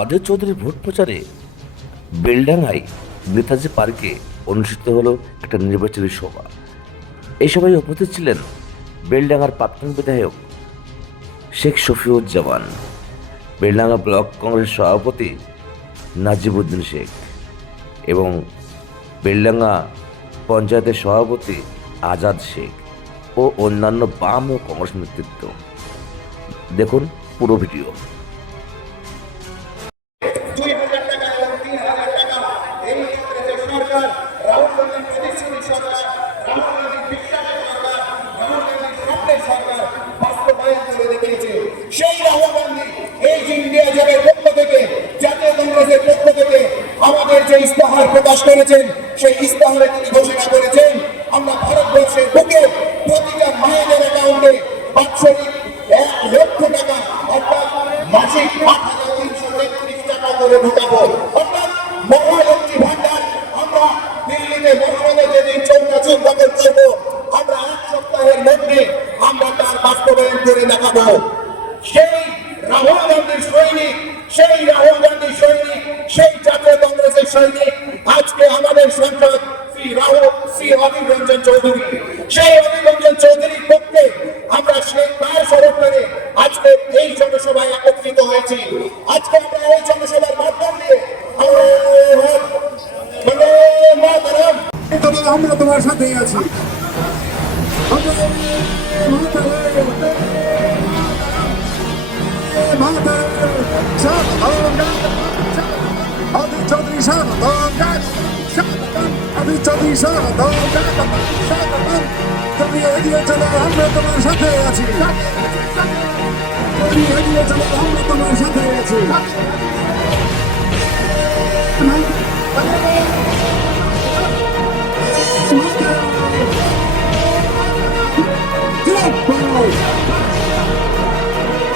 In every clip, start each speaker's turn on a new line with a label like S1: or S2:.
S1: অজয় চৌধুরীর ভোট প্রচারে বেলডাঙ্গাই নেতাজি পার্কে অনুষ্ঠিত হল একটা নির্বাচনী সভা। এই সভায় উপস্থিত ছিলেন বেলডাঙ্গার প্রাক্তন বিধায়ক শেখ শফিউজ্জামান, বেলডাঙ্গা ব্লক কংগ্রেস সভাপতি নাজিবুদ্দিন শেখ এবং বেলডাঙ্গা পঞ্চায়েতের সভাপতি আজাদ শেখ ও অন্যান্য বাম ও কংগ্রেস নেতৃত্ব। দেখুন পুরো ভিডিও।
S2: প্রকাশ করেছেন সেই ইস্তাহারের তিনি ঘোষণা করেছেন। আমরা ভারতবর্ষের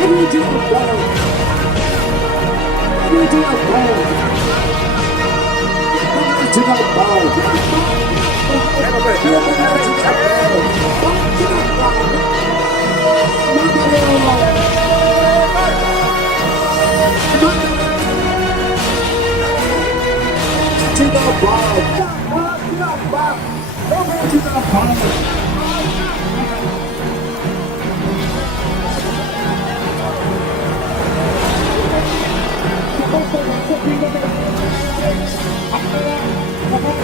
S3: Three deal blow. Three deal blow. Original blow. To the ball! To the ball! Over do the ball!
S4: Thank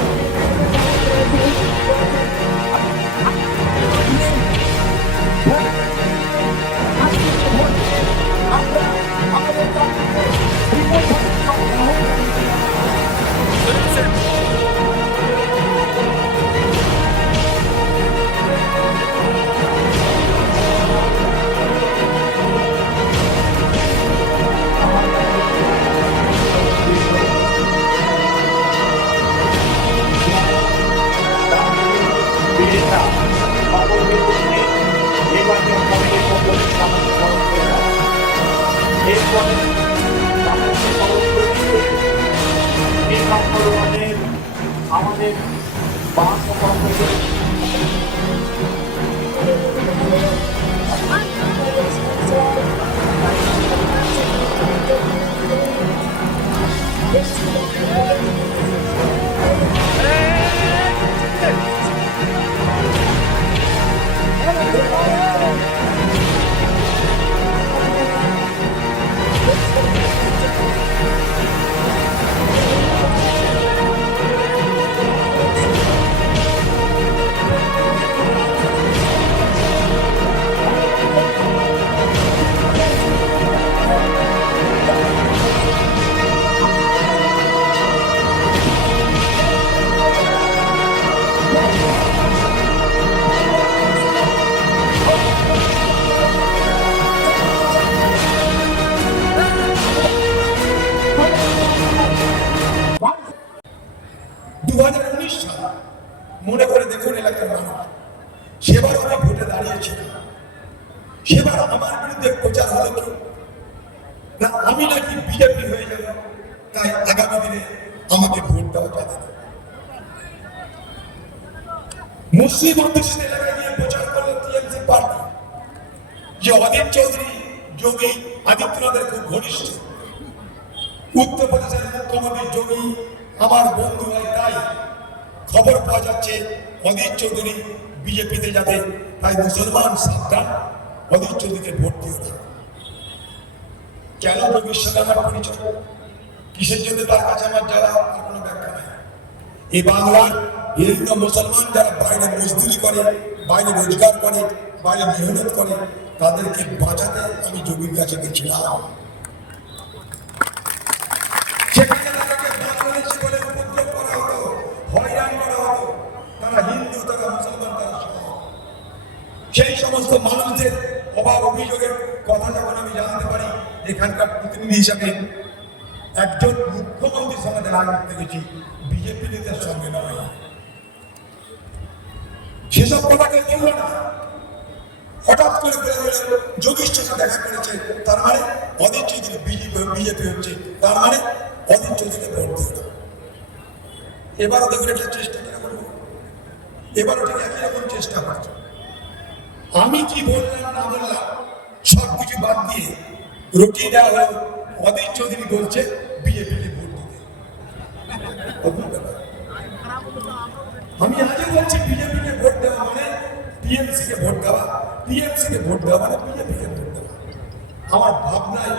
S4: you. আমাদের
S2: বাস চৌধুরী যোগী আদিত্যনাথের খুব ঘনিষ্ঠ।
S5: উত্তর প্রদেশের মুখ্যমন্ত্রী যোগী আমার বন্ধু হয় তাই খবর পাওয়া যাচ্ছে অদিত চৌধুরী বিজেপিতে যাবে তাই মুসলমান সাবধান অদিত চৌধুরীকে ভোট দিয়ে দেয় কেন যোগীর সাথে আমার পরিচয়? কিসের জন্য তার কাছে আমার যারা কোনো ব্যাখ্যা নাই। এই বাংলার বিভিন্ন মুসলমান যারা বাইরে মজদুরি করে, বাইরে রোজগার করে, বাইরে মেহনত করে তাদেরকে বাঁচাতে আমি যোগীর কাছে গেছিলাম। সেই সমস্ত মানুষদের অভাব অভিযোগের কথা যখন আমি জানতে পারি, এখানকার প্রতিনিধি হিসাবে একজন মুখ্যমন্ত্রীর সঙ্গে দেখা করতে গেছি, বিজেপি নেতার সঙ্গে নয়। সেসব কথাকে বলল না। হঠাৎ করে বলে দিলেন যোগীর দেখা করেছে, তার মানে অধীর চৌধুরী বিজেপি হচ্ছে, তার মানে অধীর চৌধুরী ভোট দিয়ে দিত এবারও দেখুন একটা চেষ্টা করে করব? এবারও ঠিক একই রকম চেষ্টা করছে? আমি কি বললাম না বললাম, সব কিছু বাদ দিয়ে রুটি দেওয়া হলো, অধীর চৌধুরী বলছে বিজেপি ভোট দিতে। আমি আজও বলছি বিজেপি কে ভোট দেওয়া মানে টিএমসি কে ভোট দেওয়া। টিএমসি কে ভোট দেওয়া মানে বিজেপি কে ভোট দেওয়া। আমার ভাবনায়,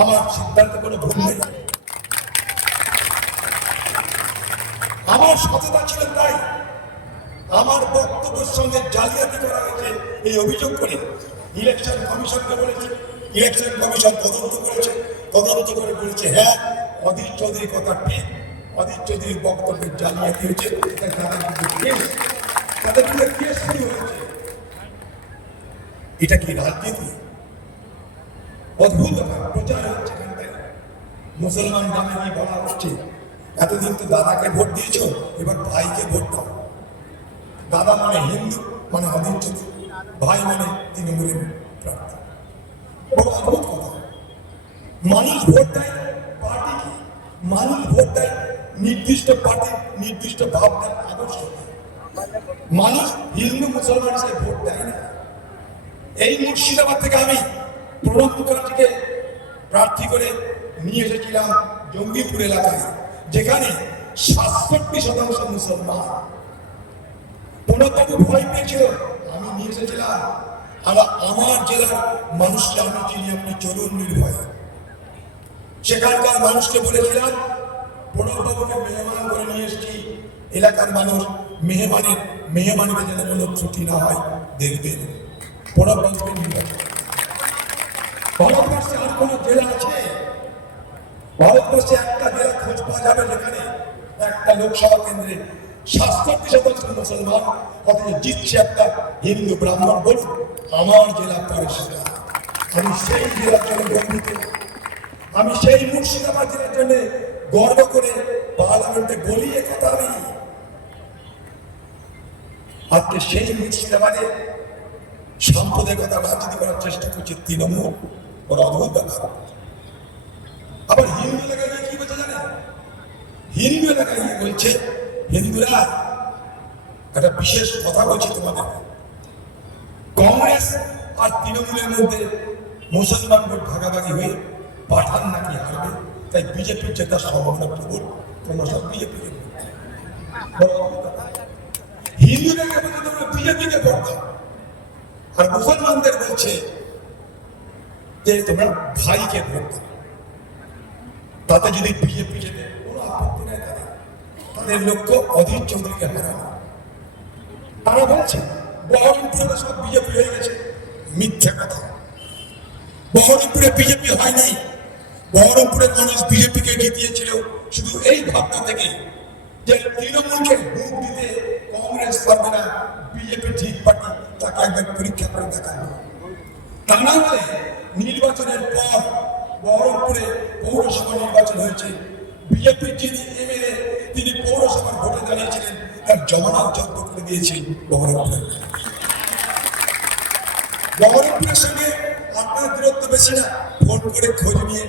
S5: আমার সিদ্ধান্তে কোনো ভুল নেই। আমার সততা ছিল তাই আমার বক্তব্যের সঙ্গে জালিয়াতি করা হয়েছে এই অভিযোগ করে। ইলেকশন কমিশনকে বলেছে, ইলেকশন কমিশন তদন্ত করেছে, তদন্ত করে বলেছে হ্যাঁ অধীর চৌধুরীর কথা ঠিক, অধীর চৌধুরীর বক্তব্যের জালিয়াতি হয়েছে তাদের কেস শুরু হয়েছে। এটা কি রাজনীতি? অদ্ভুত ব্যাপার, প্রচার হচ্ছে মুসলমান নামে কি বলা হচ্ছে এতদিন তো দাদাকে ভোট দিয়েছ, এবার ভাইকে ভোট দাও। দাদা মানে হিন্দু মানে অধীর ভাই মানে তৃণমূলের প্রার্থী। বড় অদ্ভুত কথা। মানুষ ভোট দেয়, পার্টি কি? মানুষ ভোট দেয়, নির্দিষ্ট পার্টি, নির্দিষ্ট ভাবনা আদর্শ মানুষ হিন্দু, মুসলমান হিসেবে ভোট দেয় না। এই মুর্শিদাবাদ থেকে আমি প্রণব মুখার্জিকে প্রার্থী করে নিয়ে এসেছিলাম জঙ্গিপুর এলাকায়, যেখানে সাতষট্টি শতাংশ মুসলমান। প্রণববাবু ভয় পেয়েছিল, আমি নিয়ে এসেছিলাম। আর আমার জেলার মানুষকে আমি চিনি, আপনি চলুন নির্ভয়। সেখানকার মানুষকে বলেছিলাম প্রণববাবুকে মেহমান করে নিয়ে এসেছি। এলাকার মানুষ মেহমানের মেহমানিতে যেন কোনো ত্রুটি না হয়, দেখবেন। ভারতবর্ষে আর জেলা আছে? ভারতবর্ষে একটা জেলা খোঁজ পাওয়া যাবে যেখানে একটা লোকসভা কেন্দ্রে সাতষট্টি শতাংশ মুসলমান অথচ জিতছে একটা হিন্দু ব্রাহ্মণ। বলুন, আমার জেলা আমি সেই জেলার জন্য আমি সেই মুর্শিদাবাদ জেলার জন্য গর্ব করে পার্লামেন্টে বলি কথা আমি আজকে সেই মুর্শিদাবাদে সাম্প্রদায়িকতা রাজনীতি করার চেষ্টা করছে তৃণমূল। ওরা অদ্ভুত ব্যাপার। আবার হিন্দু এলাকায় কি বলছে জানেন? হিন্দু এলাকায় বলছে, হিন্দুরা, একটা বিশেষ কথা বলছি তোমাদের। কংগ্রেস আর তৃণমূলের মধ্যে মুসলমান ভোট ভাগাভাগি হয়ে পাঠান নাকি হারবে, তাই বিজেপির জেতার সম্ভাবনা প্রবল তোমরা সব বিজেপি হিন্দুদেরকে বলছে তোমরা বিজেপিকে ভোট দাও। আর মুসলমানদের বলছে যে তোমরা ভাইকে ভোট তাতে যদি বিজেপি কোনো আপত্তি তাদের। তাদের লক্ষ্য অধীর চৌধুরীকে হারানো। তারা বলছে, বহরমপুরে সব বিজেপি হয়ে গেছে। মিথ্যা কথা। বহরমপুরে বিজেপি হয়নি বহরমপুরের মানুষ বিজেপিকে জিতিয়েছিল। শুধু এই ভাবনা থেকে যে তৃণমূলকে ভোট দিতে কংগ্রেস পারবে না, বিজেপি ঠিক তাকে পরীক্ষা করে দেখানো। তা না হলে নির্বাচনের পর বহরমপুরে পৌরসভা নির্বাচন হয়েছে। বিজেপির যিনি এমএলএ, তিনি পৌরসভার ভোটে দাঁড়িয়েছিলেন, তার জমানত জব্দ করে দিয়েছে বহরমপুরে। বহরমপুরের সঙ্গে আপনার দূরত্ব বেশি না, ফোন করে খোঁজ নিয়ে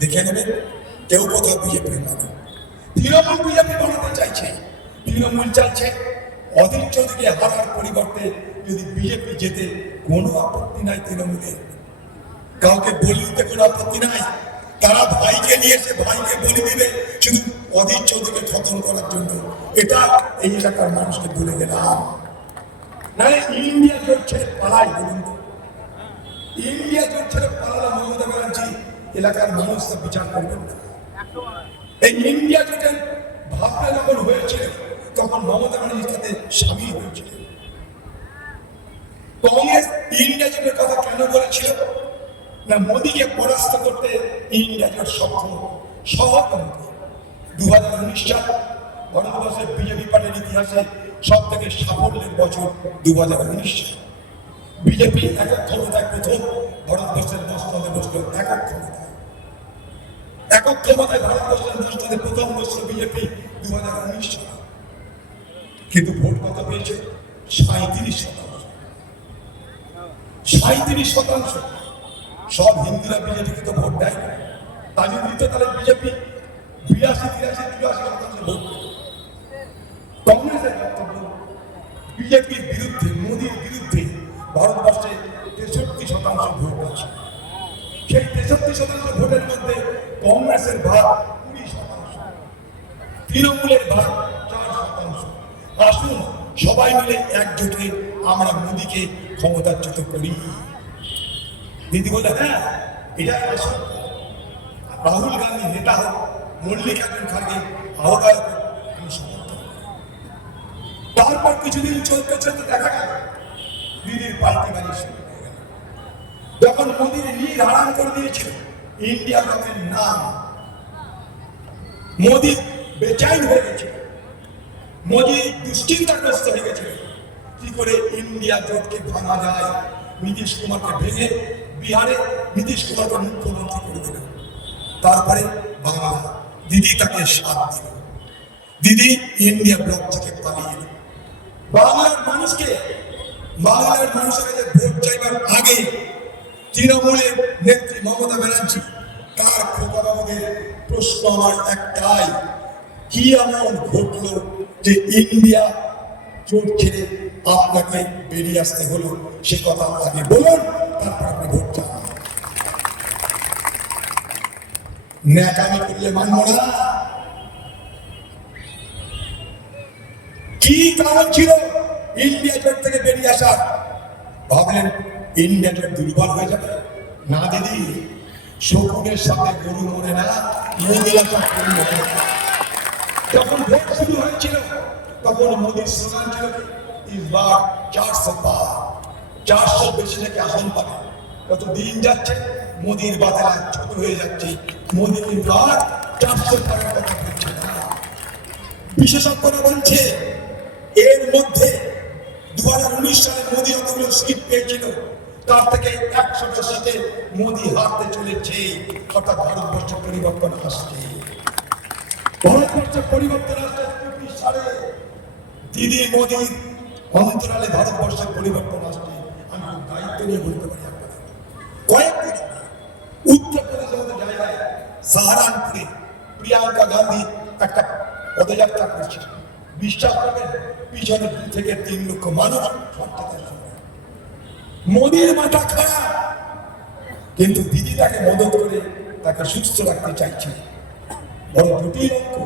S5: দেখে নেবেন, কেউ কোথাও বিজেপি মানে তৃণমূল বিজেপি বানাতে চাইছে। তৃণমূল চাইছে অধীর চৌধুরীকে হারার পরিবর্তে যদি বিজেপি যেতে কোনো আপত্তি নাই তৃণমূলের কাউকে বলিতে কোনো আপত্তি নাই, তারা ভাইকে নিয়ে এসে ভাইকে বলে দিবে, শুধু অধীর চৌধুরীকে খতম করার জন্য। এটা এই এলাকার মানুষকে ভুলে গেলাম। নাহলে ইন্ডিয়া ছেড়ে পালাই বলুন। ইন্ডিয়া ছেড়ে পালালো মমতা ব্যানার্জি, এলাকার মানুষ বিচার করবেন না। এই ইন্ডিয়া জোটের ভাবনা যখন হয়েছিল, তখন মমতা ব্যানার্জির সাথে সামিল হয়েছিলেন কংগ্রেস জোটের কথা কেন বলেছিল? না, মোদীকে পরাস্ত করতে জোট সক্ষম? সহজ দু হাজার উনিশ সাল ভারতবর্ষের বিজেপি পার্টির ইতিহাসে সব থেকে সাফল্যের বছর দু হাজার উনিশ সাল। বিজেপি একক ক্ষমতায় প্রথম, ভারতবর্ষের মস্তদে বসল একক ক্ষমতায় একক ক্ষমতায় ভারতবর্ষের মস্তদে প্রথম বসল বিজেপি দু হাজার উনিশ সাল। কিন্তু ভোট কত পেয়েছে? সাঁত্রিশ শতাংশ। সাঁত্রিশ শতাংশ। সব হিন্দুরা বিজেপিকে তো ভোট দেয় না। তা যদি দিত তাহলে বিজেপি। বিরাশি, তিরাশি, চুরাশি শতাংশ ভোট কংগ্রেসের বক্তব্য, বিজেপির বিরুদ্ধে, মোদীর বিরুদ্ধে ভারতবর্ষে তেষট্টি শতাংশ ভোট আছে। সেই তেষট্টি শতাংশ ভোটের মধ্যে কংগ্রেসের ভাগ কুড়ি শতাংশ। তৃণমূলের ভাগ চার শতাংশ। আসুন সবাই মিলে একজোটে আমরা মোদীকে ক্ষমতাচ্যুত করি। দিদি বলে হ্যাঁ এটাই আসল রাহুল গান্ধী নেতা হোক, মল্লিকার্জুন খার্গে আহ্বায়ক আমি সমর্থন তারপর কিছুদিন চলতে চলতে দেখা গেল, দিদির বাড়ি শুরু যখন মোদীর নীল হারাম করে দিয়েছিল, ইন্ডিয়া ব্লকের নাম। মোদী বেচাইন হয়ে গেছিল। মোদী দুশ্চিন্তাগ্রস্ত হয়ে গেছিল। কি করে ইন্ডিয়া জোটকে ভাঙা যায়? নীতিশ কুমারকে ভেঙে বিহারে নীতিশ কুমারকে মুখ্যমন্ত্রী করে দিল তারপরে বাংলা। দিদি তাকে সাথ দিল দিদি ইন্ডিয়া ব্লক থেকে পালিয়ে বাংলার মানুষকে, বাংলার মানুষের কাছে ভোট চাইবার আগে তৃণমূলের নেত্রী মমতা ব্যানার্জি, তার খোকাবাবুদের প্রশ্ন আমার একটাই, কি এমন ঘটলো যে ইন্ডিয়া জোট ছেড়ে আপনাকে বেরিয়ে আসতে হলো। সে কথা আগে বলুন, তারপর আপনি ভোট চান। ন্যাকামি করলে মানব না কি কারণ ছিল ইন্ডিয়া জোট থেকে বেরিয়ে আসার ভাবলেন, ইন্ডিয়া জোট দুর্বল হয়ে যাবে। না দিদি শকুনের সাথে গরু মরে না আসার যখন ভোট শুরু হয়েছিল, তখন মোদীর স্লোগান ছিল। চারশো চারশো বেশি থেকে আসন পাবে। দিন যাচ্ছে, মোদির ছোট হয়ে যাচ্ছে। মোদী কিন্তু চারশো পারের কথা বলছে না। বিশেষজ্ঞরা বলছে, এর মধ্যে দু হাজার উনিশ সালে মোদী যতগুলো সিট পেয়েছিল। তার থেকে একশোটা সিটে মোদী হারতে চলেছে। অর্থাৎ ভারতবর্ষ পরিবর্তন আসছে। ভারতবর্ষের পরিবর্তন আসছে সালে। দিদি মোদীর অন্তরালে ভারতবর্ষের পরিবর্তন আসছে আমি দায়িত্ব নিয়ে বলতে পারি আপনাদের। আগে উত্তরপ্রদেশের জায়গায় সাহারানপুরে প্রিয়াঙ্কা গান্ধী একটা পদযাত্রা করছে বিশ্বাস করবেন পিছনে দু থেকে তিন লক্ষ মানুষ মোদীর মাথা খারাপ, কিন্তু দিদি তাকে মদত করে তাকে সুস্থ রাখতে চাইছে। বড় জটিল অঙ্ক।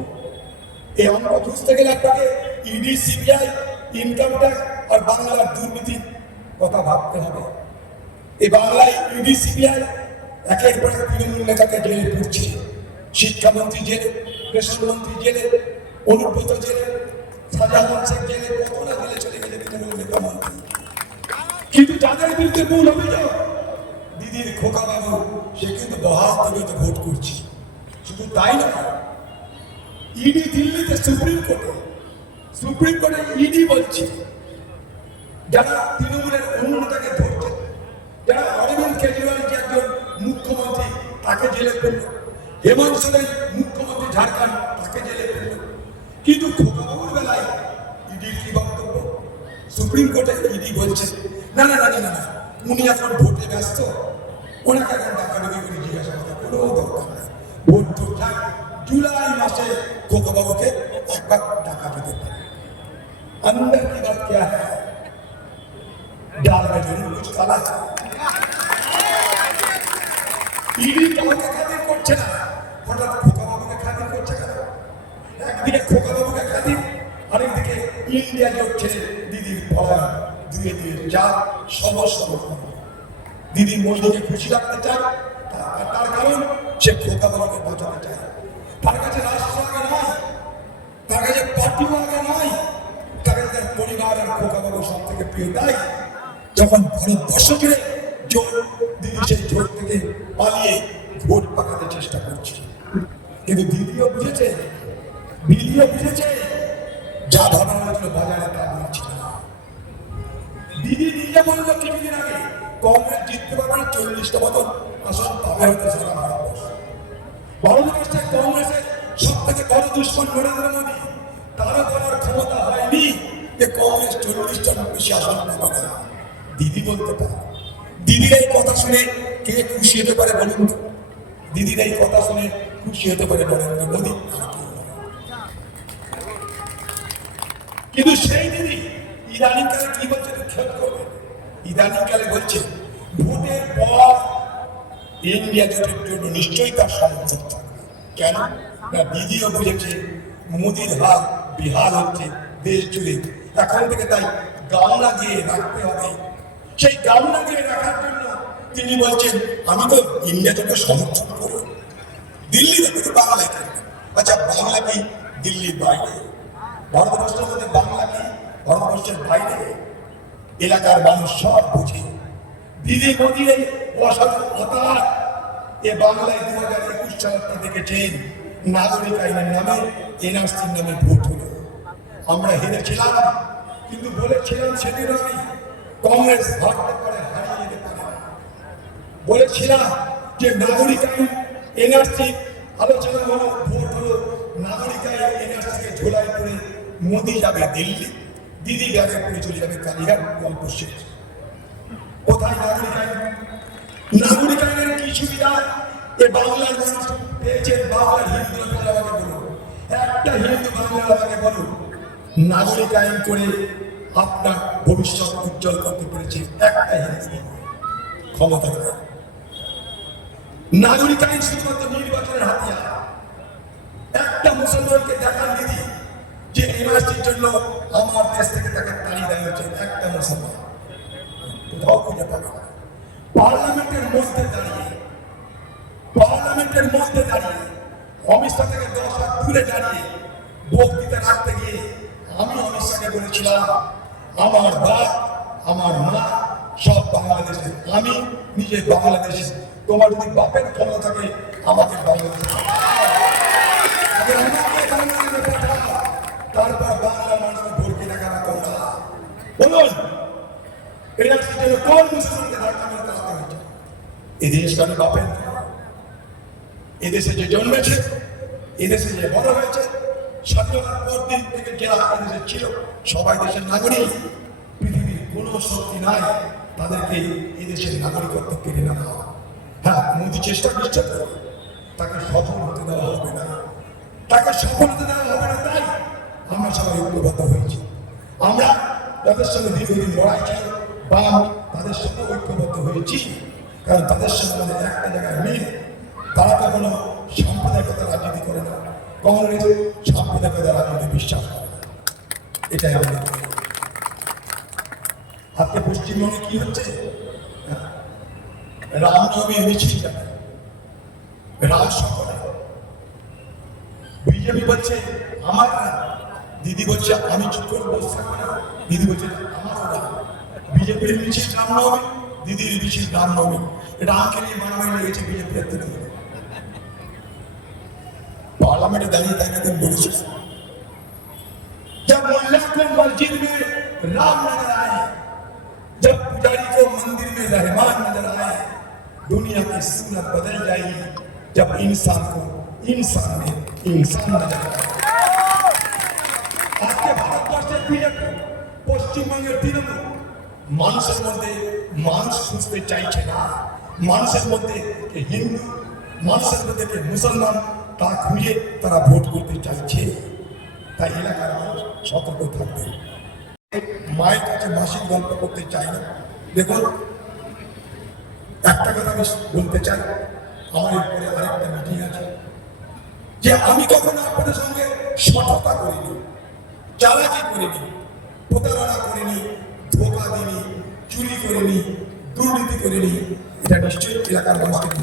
S5: এই অঙ্ক খুঁজতে গেলে আপনাকে ইডি, সিবিআই ইনকাম ট্যাক্স আর বাংলার দুর্নীতির কথা ভাবতে হবে। এই বাংলায় ইডি সিবিআই একের পর এক তৃণমূল নেতাকে জেলে পড়ছে। শিক্ষামন্ত্রী জেলে কৃষ্ণমন্ত্রী জেলে, অনুব্রত জেলে, শাহজাহান শেখ জেলে কত না জেলে চলে গেছে তৃণমূল নেতা মন্ত্রী কিন্তু যাদের বিরুদ্ধে মূল অভিযোগ দিদির খোকা বাবু, সে কিন্তু বহাত্তরিতে ভোট করছে। শুধু তাই নয় ইডি দিল্লিতে সুপ্রিম কোর্টে সুপ্রিম কোর্টে ইডি বলছে, যারা তৃণমূলের অন্য নেতাকে ধরছে, যারা অরবিন্দ কেজরিওয়াল যে একজন মুখ্যমন্ত্রী, তাকে জেলে ফেলল। হেমন্ত সোরেন মুখ্যমন্ত্রী ঝাড়খণ্ড, তাকে জেলে ফেলল। কিন্তু খোকাবাবুর বেলায় ইডির কি বক্তব্য? সুপ্রিম কোর্টে ইডি বলছে, না না না না, উনি এখন ভোটে ব্যস্ত। ওনাকে এখন ডাকাডাকি করে জিজ্ঞাসা করা কোনো দরকার নেই। ভোট জুলাই মাসে খোকাবাবুকে একবার अंदर की बात क्या है? डाल में जरूर कुछ काला ইডি কাউকে খাতির করছে না হঠাৎ খোকাবাবুকে খাতির করছে কেন একদিকে খোকাবাবুকে খাতির আরেকদিকে ইন্ডিয়া হচ্ছে দিদির পড়া ধীরে ধীরে যা সমস্ত দিদির মজদুরকে খুশি রাখতে চান তার কারণ সে খোকাবাবুকে বাঁচাতে চায় থেকে প্রিয় তাই যখন ভারতবর্ষ জুড়ে জোট দিদি সেই জোট থেকে পালিয়ে ভোট পাকাতে চেষ্টা করছে কিন্তু দিদিও বুঝেছে দিদিও বুঝেছে, যা ভাবা হয়েছিল বাজারে তা না। দিদি নিজে বলল, কিছুদিন আগে কংগ্রেস জিততে পারবে চল্লিশটা মতন আসন পাবে সারা ভারতবর্ষ। কংগ্রেসের সব থেকে বড় দুশ্মন নরেন্দ্র মোদী ক্ষমতা হয়নি যে কংগ্রেস চল্লিশটা বেশি দিদি বলতে পারে। দিদির এই কথা শুনে কে খুশি হতে পারে বলুন? দিদির এই কথা শুনে খুশি হতে পারে নরেন্দ্র মোদী। কিন্তু সেই দিদি কি বলছে খেয়াল করবে বলছে, ভোটের পর ইন্ডিয়া জোটের জন্য নিশ্চয়ই তার থাকবে। কেন? না, দিদিও বুঝেছে মোদির হাল বিহাল হচ্ছে, দেশ জুড়ে এখন থেকে তাই গামলা দিয়ে রাখতে হবে। সেই গামলা দিয়ে রাখার জন্য তিনি বলছেন, আমি তো ইন্ডিয়া জোটের সমর্থন করব দিল্লি থেকে বাংলায় কেন আচ্ছা বাংলা কি? দিল্লির বাইরে। ভারতবর্ষের মধ্যে বাংলা কি? ভারতবর্ষের বাইরে। এলাকার মানুষ সব বুঝে। দিদি মোদির এই অসাধু অতার। এ বাংলায় দু হাজার একুশ সালটা দেখেছেন নাগরিক আইনের নামে এনআরসির নামে ভোট আমরা হেরেছিলাম, কিন্তু বলেছিলাম সেদিন আমি কংগ্রেস হারতে পারে হারিয়ে যেতে পারে বলেছিলাম যে নাগরিক আইন এনআরসি আলোচনা হলো, ভোট হলো নাগরিক আইন এনআরসিকে ঝোলাই করে মোদি যাবে দিল্লি, দিদি ব্যাগে করে চলে যাবে কালীঘাট, গল্প শেষ। কোথায় নাগরিক আইন নাগরিক আইনের কি সুবিধা? এ বাংলার মানুষ পেয়েছেন বাংলার হিন্দু আমাকে বলুন। একটা হিন্দু বাংলার আমাকে বলুন। নাগরিক আইন করে আপনার ভবিষ্যৎ উজ্জ্বল করতে পেরেছে একটা হিন্দু ক্ষমতা নাগরিক আইন শুধুমাত্র নির্বাচনের হাতিয়ার। একটা মুসলমানকে দেখান দিদি যে এনআরসির জন্য আমার দেশ থেকে তাকে তাড়িয়ে দেওয়া হচ্ছে একটা মুসলমান। কোথাও খুঁজে পাবে পার্লামেন্টের মধ্যে দাঁড়িয়ে, পার্লামেন্টের মধ্যে দাঁড়িয়ে অমিত থেকে দশ হাত দূরে দাঁড়িয়ে বক্তৃতা রাখতে গিয়ে আমি শাহকে বলেছিলাম, আমার বাপ, আমার মা, সব বাংলাদেশে আমি নিজে বাংলাদেশে। তোমার যদি বাপের ক্ষমতা থাকে, আমাকে বাংলাদেশে তারপর বাংলা মানুষকে ভর্তি রাখার তোমরা বলুন যেন কোন মুসলমানকে বাপের। এদেশে যে জন্মেছে এদেশে যে বড় হয়েছে স্বাধীনতার পর দিন থেকে যারা এদেশে ছিল, সবাই দেশের নাগরিক, পৃথিবীর কোনো শক্তি নাই, তাদেরকে এদেশের নাগরিকত্ব কেড়ে নেওয়া হ্যাঁ মোদী চেষ্টা করছে তাকে সফল হতে দেওয়া হবে না। তাকে সফল হতে দেওয়া হবে না, তাই আমরা সবাই ঐক্যবদ্ধ হয়েছি। আমরা তাদের সঙ্গে দীর্ঘদিন লড়াই ছিল বাম তাদের সঙ্গে ঐক্যবদ্ধ হয়েছি, কারণ তাদের সঙ্গে আমাদের একটা জায়গায় মিল, তারা কখনো সাম্প্রদায়িকতা রাজনীতি করে না। কংগ্রেস সাম্প্রদায়িকতা রাজনীতি বিশ্বাস করে না। এটাই আমাদের আজকে পশ্চিমবঙ্গে কি হচ্ছে? রামনবমীর মিছিল বিজেপি বলছে, আমার দিদি বলছে, আমি চুপ করে বসে থাকব না। দিদি বলছে, আমারও না বিজেপির মিছিল রামনবমী, দিদির মিছিল রামনবমী। রামকে নিয়ে মারামারি লেগেছে বিজেপি তৃণমূল कमेटी दली तैनाती ब्रिटिश जब मुल्ला को मस्जिद में राम नज़र आए, जब पुजारी को मंदिर में रहमान नज़र आए, दुनिया की सूरत बदल जाएगी, जब इंसान को इंसान में इंसान नज़र आए। आज के ভারতবর্ষের বিজেপি পশ্চিমবঙ্গের তৃণমূল মানুষের মধ্যে তা খুঁজে তারা ভোট করতে চাইছে। তাই এলাকার মানুষ সতর্ক থাকবে। মায়ের কাছে মাসিক গল্প করতে চাই না। দেখুন, একটা কথা আমি বলতে চাই। আমার এরপরে আরেকটা মিটিং আছে। যে আমি কখনো আপনাদের সঙ্গে সঠতা করিনি, চালাকি করিনি, প্রতারণা করিনি, ধোকা দিনি চুরি করিনি, দুর্নীতি করিনি, এটা নিশ্চয়ই এলাকার মানুষকে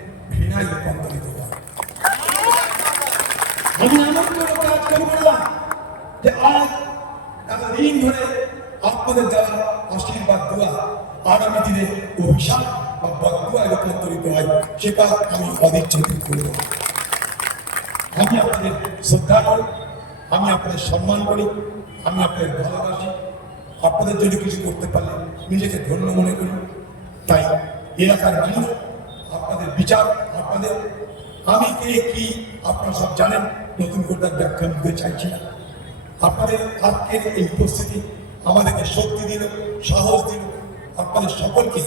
S5: ঘৃণায় রূপান্তরিত হয় আমি এমন কোনো কাজ করব যে আজ এতদিন ধরে আপনাদের দ্বারা আশীর্বাদ দেওয়া আগামী দিনে অভিশাপ বা বদুয়ায় রূপান্তরিত হয় সে কাজ আমি অনিচ্ছাকৃত করব। আমি আপনাদের শ্রদ্ধা করি আমি আপনাদের সম্মান করি আমি আপনাদের ভালোবাসি আপনাদের জন্য কিছু করতে পারলে নিজেকে ধন্য মনে করি তাই এলাকার মানুষ আপনাদের বিচার আপনাদের। আমি কে কি আপনারা সব জানেন, নতুন করে তার ব্যাখ্যা দিতে চাইছি না। আপনাদের আজকের এই উপস্থিতি আমাদেরকে শক্তি দিল, সাহস দিল, আপনাদের সকলকে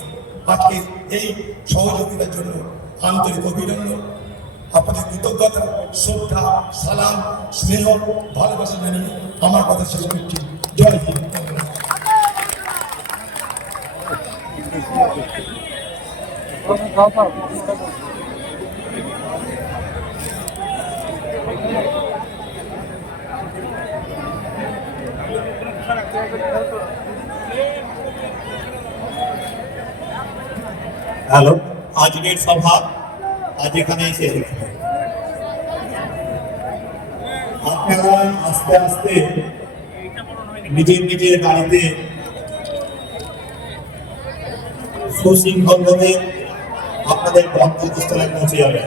S5: আজকে এই সহযোগিতার জন্য আন্তরিক অভিনন্দন। আপনাদের কৃতজ্ঞতা, শ্রদ্ধা, সালাম, স্নেহ, ভালোবাসা জানিয়ে আমার কথা শেষ করছি। জয় হিন্দ
S4: হ্যালো আজকের সভা আজ এখানে শেষ হচ্ছে। আপনারা আস্তে আস্তে নিজের নিজের বাড়িতে সুশৃঙ্খলভাবে আপনাদের গন্তব্যস্থলে পৌঁছে
S3: যাবে